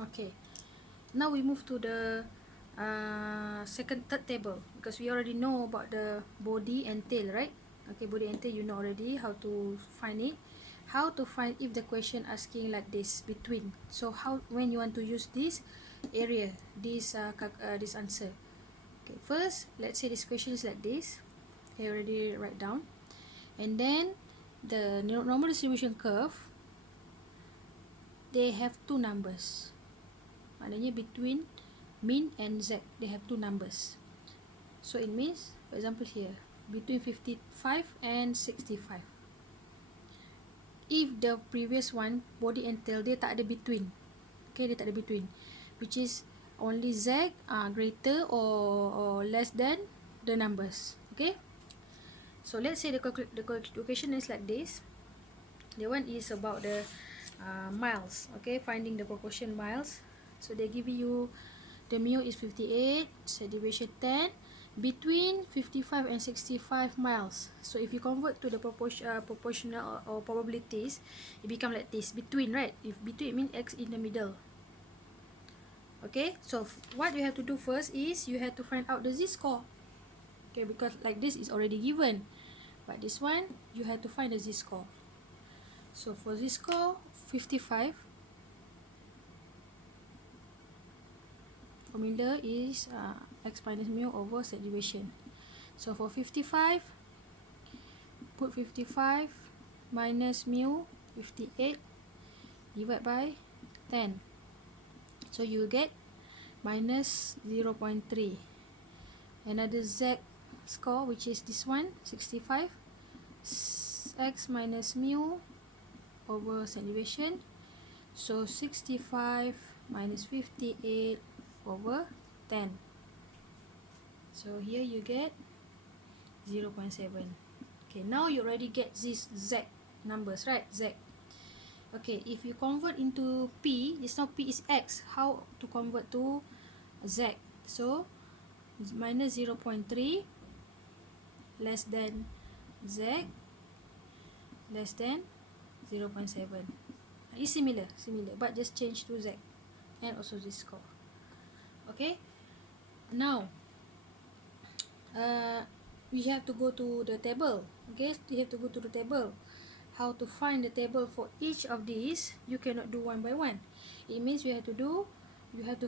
Okay, now we move to the third table, because we already know about the body and tail, right? Okay, body and tail, you know already how to find it. How to find if the question asking like this, between. So how, when you want to use this area, this answer. Okay, first let's say this question is like this. I already write down. And then the normal distribution curve, they have two numbers. Maknanya between mean and z, they have two numbers. So it means, for example here, between 55 and 65. If the previous one, body and tail, dia tak ada between. Okay, dia tak ada between, which is only z greater or less than the numbers. Okay, so let's say the question is like this. The one is about the miles. Okay, finding the proportion miles. So they give you the mu is 58, so deviation 10, between 55 and 65 miles. So if you convert to the proportional or probabilities, it become like this, between, right? If between, it means x in the middle. Okay, so what you have to do first is you have to find out the z-score. Okay, because like this is already given, but this one you have to find the z-score. So for z-score 55, formula is x minus mu over z deviation. So for 55, put 55 minus mu 58 divided by 10. So you get minus 0.3. Another z score, which is this one, 65, x minus mu over z deviation. So 65 minus 58 over 10. So here you get 0.7. Okay, now you already get this z numbers, right? Z. Okay, if you convert into p, this now p is x. How to convert to z? So minus 0.3 less than z less than 0.7. It's similar, but just change to z and also this score. Okay, now we have to go to the table. Okay, you have to go to the table. How to find the table for each of these? You cannot do one by one. It means you have to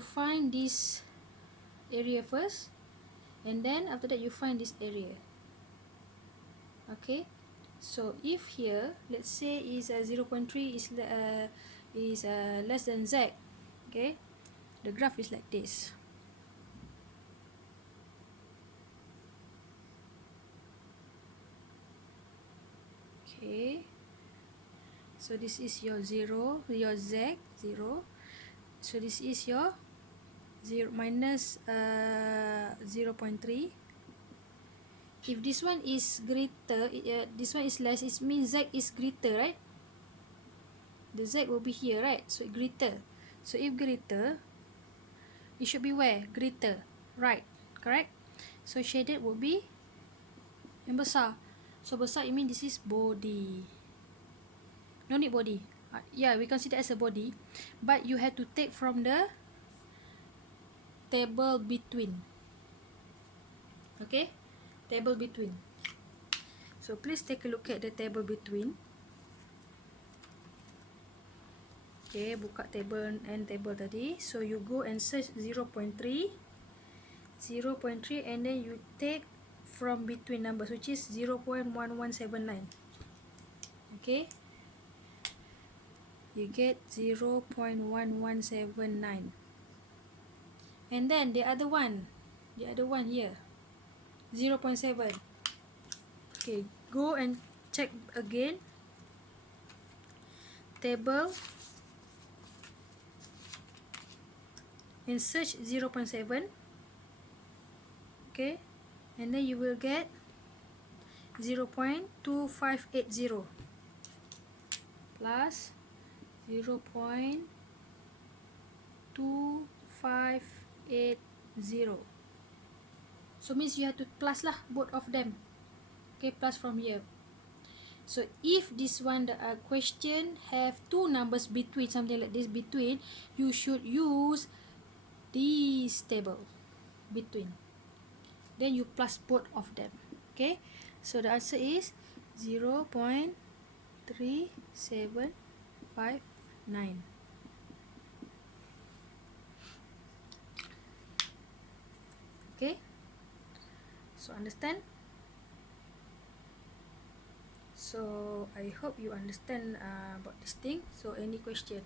find this area first, and then after that you find this area. Okay, so if here let's say is 0.3 is less than z. Okay, the graph is like this. Okay, so this is your 0, your z 0. So this is your 0 minus 0.3. If this one is greater, this one is less, it means z is greater, right? The z will be here, right? So greater. So if greater, it should be where? Greater, right? Correct? So shaded would be yang besar. So besar, it means this is body. No need body. Yeah, we consider as a body, but you have to take from the table between. Okay, table between. So please take a look at the table between. Okay, buka table and table tadi. So you go and search 0.3, and then you take from between numbers, which is 0.1179. Okay, you get 0.1179. And then the other one here, 0.7. Okay, go and check again. Table and search 0.7. Okay, and then you will get 0.2580 plus 0.2580. So means you have to plus lah both of them. Okay, plus from here. So if this one, the question have two numbers between, something like this between, you should use this table between, then you plus both of them. Okay, so the answer is 0.3759. Okay, so understand. So I hope you understand about this thing. So any question?